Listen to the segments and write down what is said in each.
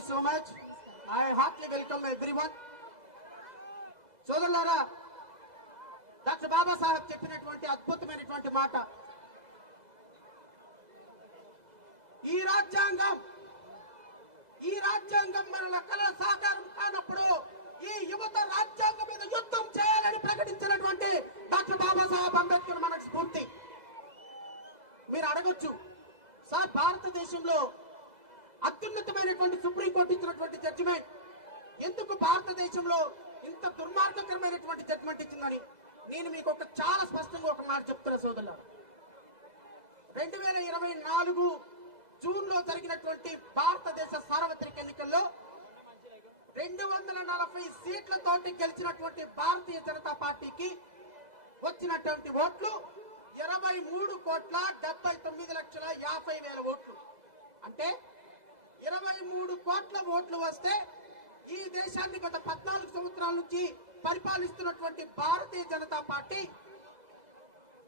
You so much I heartily welcome everyone సోదరులారా doctor Babasaheb చెప్పినటువంటి అద్భుతమైనటువంటి మాట. ఈ రాజ్యాంగం ఈ రాజ్యాంగం మన కళ సాకారం కానప్పుడు ఈ యువత రాజ్యాంగం మీద యుద్ధం చేయాలని ప్రకటించినటువంటి డాక్టర్ బాబాసాహెబ్ అంబేద్కర్ మనకు స్ఫూర్తి. మీరు అడగొచ్చు సార్ భారతదేశంలో అత్యున్నతమైనటువంటి సుప్రీంకోర్టు ఇచ్చినటువంటి జడ్జిమెంట్ ఎందుకు భారతదేశంలో ఇంత దుర్మార్గకరమైనటువంటి జడ్జిమెంట్ ఇచ్చిందని? నేను మీకు ఒక చాలా స్పష్టంగా ఒక మాట చెప్తున్నా సోదరులు రెండు వేల ఇరవై నాలుగు జూన్లో జరిగినటువంటి భారతదేశ సార్వత్రిక ఎన్నికల్లో రెండు వందల నలభై సీట్లతోటి గెలిచినటువంటి భారతీయ జనతా పార్టీకి వచ్చినటువంటి ఓట్లు ఇరవై మూడు కోట్ల డెబ్బై తొమ్మిది లక్షల యాభై వేల ఓట్లు. అంటే ఇరవై మూడు కోట్ల ఓట్లు వస్తే ఈ దేశాన్ని గత పద్నాలుగు సంవత్సరాల నుంచి పరిపాలిస్తున్నటువంటి భారతీయ జనతా పార్టీ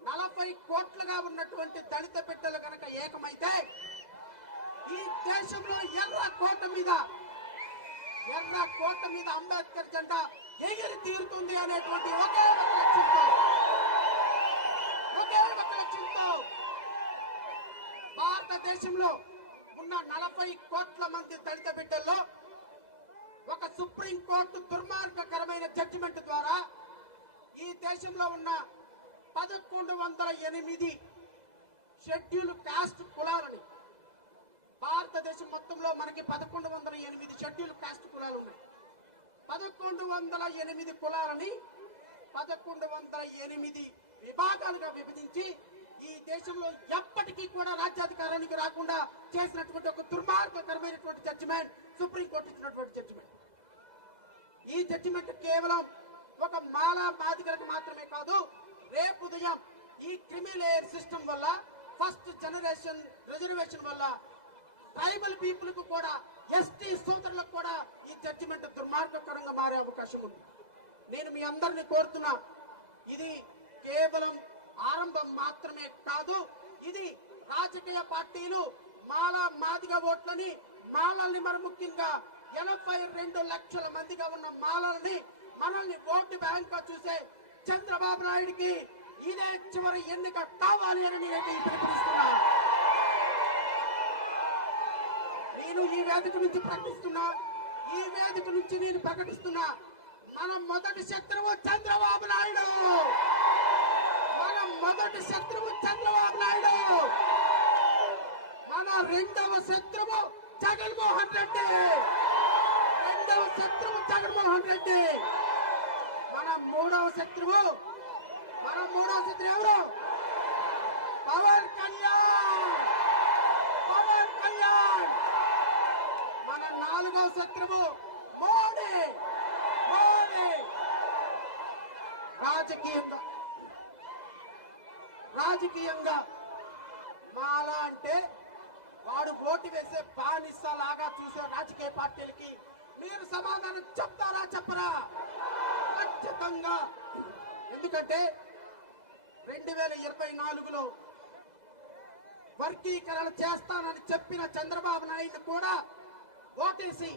నలభై కోట్లుగా ఉన్నటువంటి దళిత బిడ్డలు కనుక ఏకమైతే ఈ దేశంలో ఎర్ర కోట మీద ఎర్ర కోట మీద అంబేద్కర్ జెండా ఎగిరి తీరుతుంది అనేటువంటి ఒకే ఒక లక్ష్యంతో ఒకే ఒక లక్ష్యంతో భారతదేశంలో ఉన్న నలభై కోట్ల మంది దళిత బిడ్డల్లో ఒక సుప్రీం కోర్టు దుర్మార్గకరమైన జడ్జిమెంట్ ద్వారా ఈ దేశంలో ఉన్న పదకొండు వందల ఎనిమిది షెడ్యూల్ కాస్ట్ కులాలని భారతదేశం మొత్తంలో మనకి పదకొండు వందల ఎనిమిది షెడ్యూల్ కాస్ట్ కులాలు ఉన్నాయి. పదకొండు వందల ఎనిమిది కులాలని పదకొండు వందల ఎనిమిది విభాగాలుగా విభజించి ఈ దేశంలో ఎప్పటికీ కూడా రాజ్యాధికారానికి రాకుండా చేసినటువంటి ఒక దుర్మార్గకరమైనటువంటి జడ్జిమెంట్ సుప్రీంకోర్టు ఇచ్చినటువంటి జడ్జిమెంట్ ఈ జడ్జిమెంట్ కేవలం ఒక మాలా బాధికులకు మాత్రమే కాదు రేపు ఉదయం ఈ క్రిమిలేయర్ సిస్టమ్ వల్ల ఫస్ట్ జనరేషన్ రిజర్వేషన్ వల్ల ట్రైబల్ పీపుల్కు కూడా ఎస్టీ సోదరులకు కూడా ఈ జడ్జిమెంట్ దుర్మార్గకరంగా మారే అవకాశం ఉంది. నేను మీ అందరిని కోరుతున్నా ఇది కేవలం ఆరంభం మాత్రమే కాదు ఇది రాజకీయ పార్టీలు మాలా మాదిగ ఓట్లని మాలల్ని మరి ముఖ్యంగా ఎనభై రెండు లక్షల మందిగా ఉన్న మాలల్ని మనల్ని ఓటు బ్యాంక్గా చూసే చంద్రబాబు నాయుడికి ఇదే చివరి ఎన్నిక కావాలి అని నేనైతే పిలుపునిస్తున్నా. నేను ఈ వేదిక నుంచి ప్రకటిస్తున్నా. ఈ వేదిక నుంచి నేను ప్రకటిస్తున్నా. మన మొదటి శత్రువు చంద్రబాబు నాయుడు! మొదటి శత్రువు చంద్రబాబు నాయుడు. మన రెండవ శత్రువు జగన్మోహన్ రెడ్డి. రెండవ శత్రువు జగన్మోహన్ రెడ్డి. మన మూడవ శత్రువు మన మూడవ శత్రువు ఎవరు? పవన్ కళ్యాణ్. పవన్ కళ్యాణ్. మన నాలుగవ శత్రువు మోడీ. మోడీ. రాజకీయంగా రాజకీయంగా మాలా అంటే వాడు ఓటు వేసే బానిస లాగా చూసే రాజకీయ పార్టీలకి మీరు సమాధానం చెప్తారా చెప్పరా? ఖచ్చితంగా. ఎందుకంటే రెండు వేల ఇరవై నాలుగులో వర్గీకరణ చేస్తానని చెప్పిన చంద్రబాబు నాయుడు కూడా ఓటేసి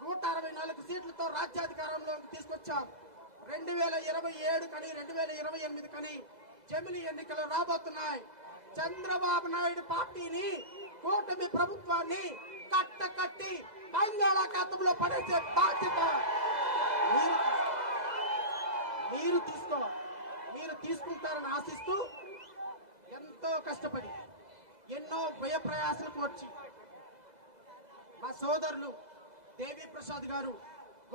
నూట అరవై నాలుగు సీట్లతో రాజ్యాధికారంలోకి తీసుకొచ్చాం రెండు వేల ఇరవై ఏడు కానీ రెండు వేల ఇరవై ఎనిమిది కని జమిని ఎన్నికలు రాబోతున్నాయి. చంద్రబాబు నాయుడు పార్టీని కూటమి ప్రభుత్వాన్ని కట్ట కట్టి బంగాళాఖాతంలో పడేసే బాధ్యత మీరు మీరు తీసుకో మీరు తీసుకుంటారని ఆశిస్తూ ఎంతో కష్టపడి ఎన్నో వ్యయ ప్రయాసలకు వచ్చి మా సోదరులు దేవి ప్రసాద్ గారు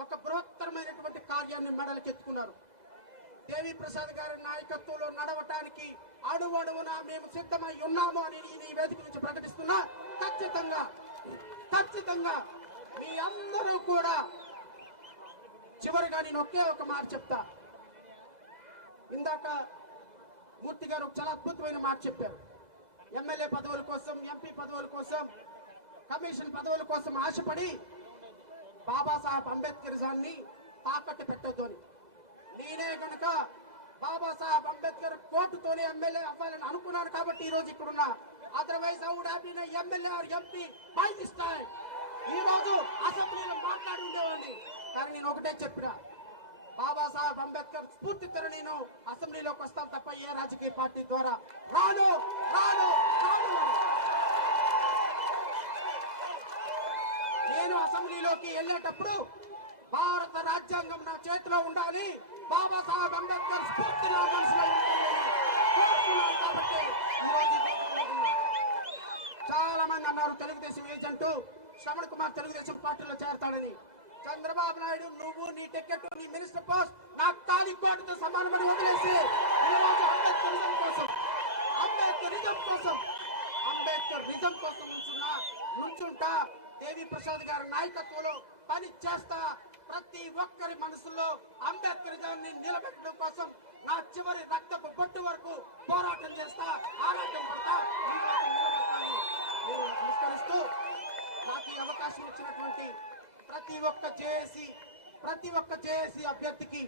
ఒక బృహత్తరమైనటువంటి కార్యాన్ని మెడలకెత్తుకున్నారు. దేవి ప్రసాద్ గారి నాయకత్వంలో నడవటానికి అణువణువున మేము సిద్ధమై ఉన్నాము అని ఈ వేదిక నుంచి ప్రకటిస్తున్నా. ఖచ్చితంగా ఖచ్చితంగా మీ అందరూ కూడా చివరిగా నేను ఒకే ఒక మాట చెప్తా. ఇందాక మూర్తి గారు ఒక చాలా అద్భుతమైన మాట చెప్పారు. ఎమ్మెల్యే పదవుల కోసం ఎంపీ పదవుల కోసం కమిషన్ పదవుల కోసం ఆశపడి బాబాసాహెబ్ అంబేద్కర్ జాన్ని తాకట్టు పెట్టొద్దు అని. నేనే కనుక బాబాసాహెబ్ అంబేద్కర్ కోర్టుతోనే ఎమ్మెల్యే అవ్వాలని అనుకున్నాను కాబట్టి ఈ రోజు ఇక్కడ ఉన్నా otherwise I would have MLA or MP by this time ఈ రోజు కానీ నేను ఒకటే చెప్పిన. బాబాసాహెబ్ అంబేద్కర్ స్ఫూర్తితో నేను అసెంబ్లీలోకి వస్తాను తప్ప ఏ రాజకీయ పార్టీ ద్వారా రాను రాను రాను. నేను అసెంబ్లీలోకి వెళ్ళేటప్పుడు భారత రాజ్యాంగం నా చేతిలో ఉండాలి. బాబాసాహెబ్ అంబేద్కర్ స్ఫూర్తి నా మనసులో కోరుకున్నాను కాబట్టి ఈరోజు చాలా మంది అన్నారు తెలుగుదేశం ఏజెంట్ శ్రవణ్ కుమార్ తెలుగుదేశం పార్టీలో చేరతాడని. చంద్రబాబు నాయుడు నువ్వు నీ టికెట్ నీ మినిస్టర్ పోస్ట్ నా తాలిపాటుతో సమానమని వదిలేసి అంబేద్కర్ నిజం అంబేద్కరిజం కోసం అంబేద్కరిజం కోసం అంబేద్కర్ నిజం కోసం నుంచున్నా నుంచుంటా. దేవి ప్రసాద్ గారి నాయకత్వంలో పని చేస్తా. ప్రతి ఒక్కరి మనసులో అంబేద్కరిజాన్ని నిలబెట్టడం కోసం నా చివరి రక్తపు బొట్టు వరకు పోరాటం చేస్తా ఆరాటం పడతా నమస్కరిస్తూ నాకు ఈ అవకాశం ఇచ్చినటువంటి ప్రతి ఒక్క జేఏసీ ప్రతి ఒక్క జేఏసీ అభ్యర్థికి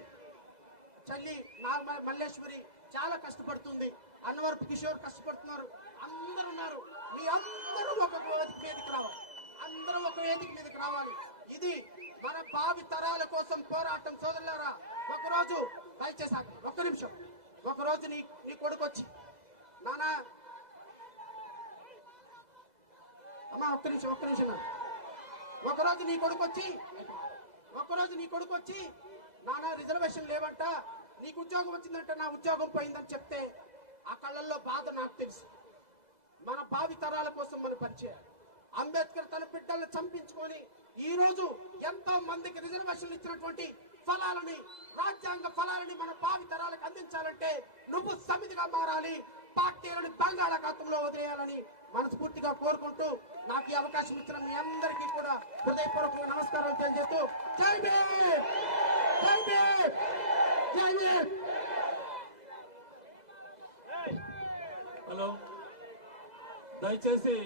చెల్లి నార్మల్ మల్లేశ్వరి చాలా కష్టపడుతుంది. అన్నవరపు కిషోర్ కష్టపడుతున్నారు. అందరూ ఉన్నారు. మీ అందరూ ఒక వేదిక మీదకి రావాలి. అందరూ ఒక వేదిక మీదకి రావాలి. ఇది మన భావి తరాల కోసం పోరాటం సోదరులారా ఒకరోజు దయచేసి ఆగండి. ఒక్క నిమిషం. ఒకరోజు నీ నీ కొడుకు వచ్చి నానా. అమ్మా ఒక్క నిమిషం ఒక్క నిమిషం ఒకరోజు నీ కొడుకు వచ్చి ఒకరోజు నీ కొడుకు వచ్చి నానా రిజర్వేషన్ లేవంట నీకు ఉద్యోగం వచ్చిందంటే నా ఉద్యోగం పోయిందని చెప్తే ఆ కళ్ళల్లో బాధ నాకు తెలుసు. మన భావి తరాల కోసం మనం పనిచేయాలి. అంబేద్కర్ తన బిడ్డలను చంపించుకొని ఈ రోజు ఎంతో మందికి రిజర్వేషన్లు ఇచ్చినటువంటి ఫలాలని రాజ్యాంగ ఫలాలని మన భావి తరాలకు అందించాలంటే నువ్వు సమితిగా మారాలి పార్టీలను బంగాళాఖాతంలో వదిలేయాలని మనస్ఫూర్తిగా కోరుకుంటూ నాకు ఈ అవకాశం ఇచ్చిన మీ అందరికీ కూడా హృదయపూర్వక నమస్కారం తెలియజేస్తూ జై భీమ్! జై భీమ్! జై భీమ్! హలో దయచేసి